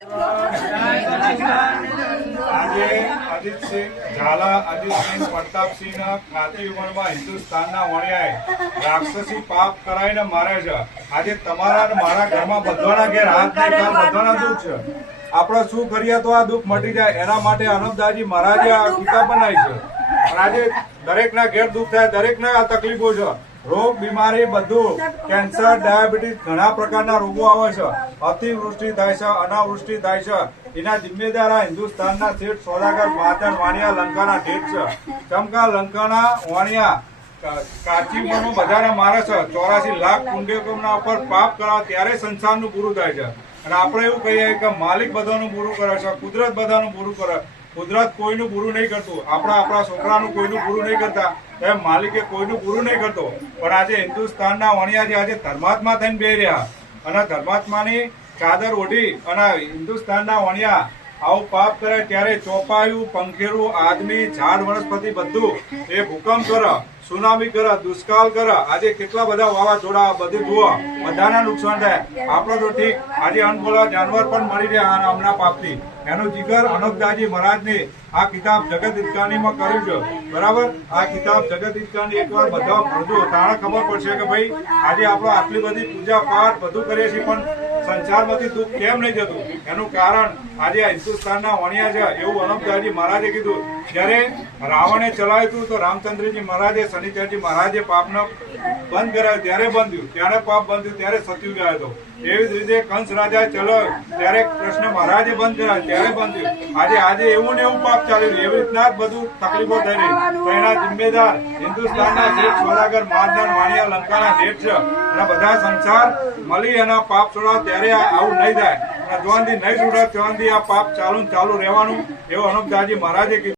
આજે અજીતસિંહ ઝાલા અજીતસિંહ પ્રતાપસિંહના જ્ઞાતિ ઉંમરમાં હિન્દુસ્તાનના વણિયાએ રાક્ષસી પાપ કરાઈને મારે છે। આજે તમારા અને મારા ઘરમાં બધાના ઘેર હાથ નહીં કાલ બધાના દુઃખ છે। આપણે શું કરીએ તો આ દુઃખ મટી જાય એના માટે અનંતદાસજી મહારાજે આ કિતાબ બનાવી છે। અને આજે દરેકના ઘેર દુઃખ થાય, દરેકને આ તકલીફો છે, રોગ બીમારી બધું, કેન્સર, ડાયાબિટીસ, ઘણા પ્રકારના રોગો આવે છે। અતિવૃષ્ટિ થાય છે, અનાવૃષ્ટિ થાય છે, એના જિમ્મેદાર આ હિન્દુસ્તાનના શેઠ સોદાગર મહાજન વાણિયા લંકાના ઠેઠ છે। ચમકા લંકાના વાણિયા કાચી ઉંમરમાં બધાને મારે છે। 84 લાખ પુણ્યકર્મના ઉપર પાપ કરાવે ત્યારે સંસારનું પૂરું થાય છે। અને આપણે એવું કહીએ કે માલિક બધાનું પૂરું કરે છે, કુદરત બધાનું પૂરું કરે। કુદરત કોઈનું પૂરું નહીં કરતું, આપણા છોકરાનું કોઈનું પૂરું નહીં કરતા, એમ માલિકે કોઈનું પૂરું નહીં કરતો। પણ આજે હિન્દુસ્તાનના વણિયા જે આજે ધર્માત્મા થઈને બે રહ્યા અને ધર્માત્માની ચાદર ઓઢી અને હિન્દુસ્તાનના વણિયા આવું પાપ કરે ત્યારે ચોપાયું, પંખેરું, આદમી, ઝાડ, વનસ્પતિ બધું એ ભૂકંપ કરે, સુનામી કરે, દુષ્કાળ કરે। આજે કેટલા બધા વાવાઝોડા બધું જુઓ, બધાના નુકસાન થાય। આપણો તો ઠીક, આજે અનબોલા જાનવર પણ મળી રહ્યા હમણાં પાપથી। એનું જીગર અનંતદાસજી મહારાજની આ કિતાબ જગત હિતકાનીમાં કર્યું છે, બરાબર। આ કિતાબ જગત હિતકાની એકવાર બધા ભણજો, તાણે ખબર પડશે કે ભાઈ આજે આપણે આટલી બધી પૂજા પાઠ બધું કરીએ છીએ પણ સંસારમાંથી દુઃખ કેમ નહીં જતું। એનું કારણ આજે હિન્દુસ્તાનના વણિયા છે એવું અનંતદાસજી મહારાજે કીધું। જયારે રાવણે ચલાવ્યું હતું તો રામચંદ્રજી મહારાજે, શનિચરજી મહારાજે પાપને બંધ કરાવ્યું ત્યારે બંધ થયું, ત્યારે પાપ બંધ થયું ત્યારે સતયુગ આવ્યો હતો। એવી જ રીતે કંસ રાજા ચલાવ્યો ત્યારે કૃષ્ણ મહારાજે બંધ કરાવ્યું ત્યારે બંધ થયું। આજે એવું ને એવું પાપ ચાલી રહ્યું, એવી રીતના જ બધું તકલીફો થઈ રહી। તો એના જિમ્મેદાર હિન્દુસ્તાનના શેઠ સોદાગર મહાજન વાણિયા લંકાના શેઠ છે। અને બધા સંસાર મળી એના પાપ છોડાવ ત્યારે આવું નહીં થાય। જોવાનથી નહીં છોડાવ ત્યાંથી આ પાપ ચાલુ રહેવાનું એવું અનંતદાસજી મહારાજે કીધું।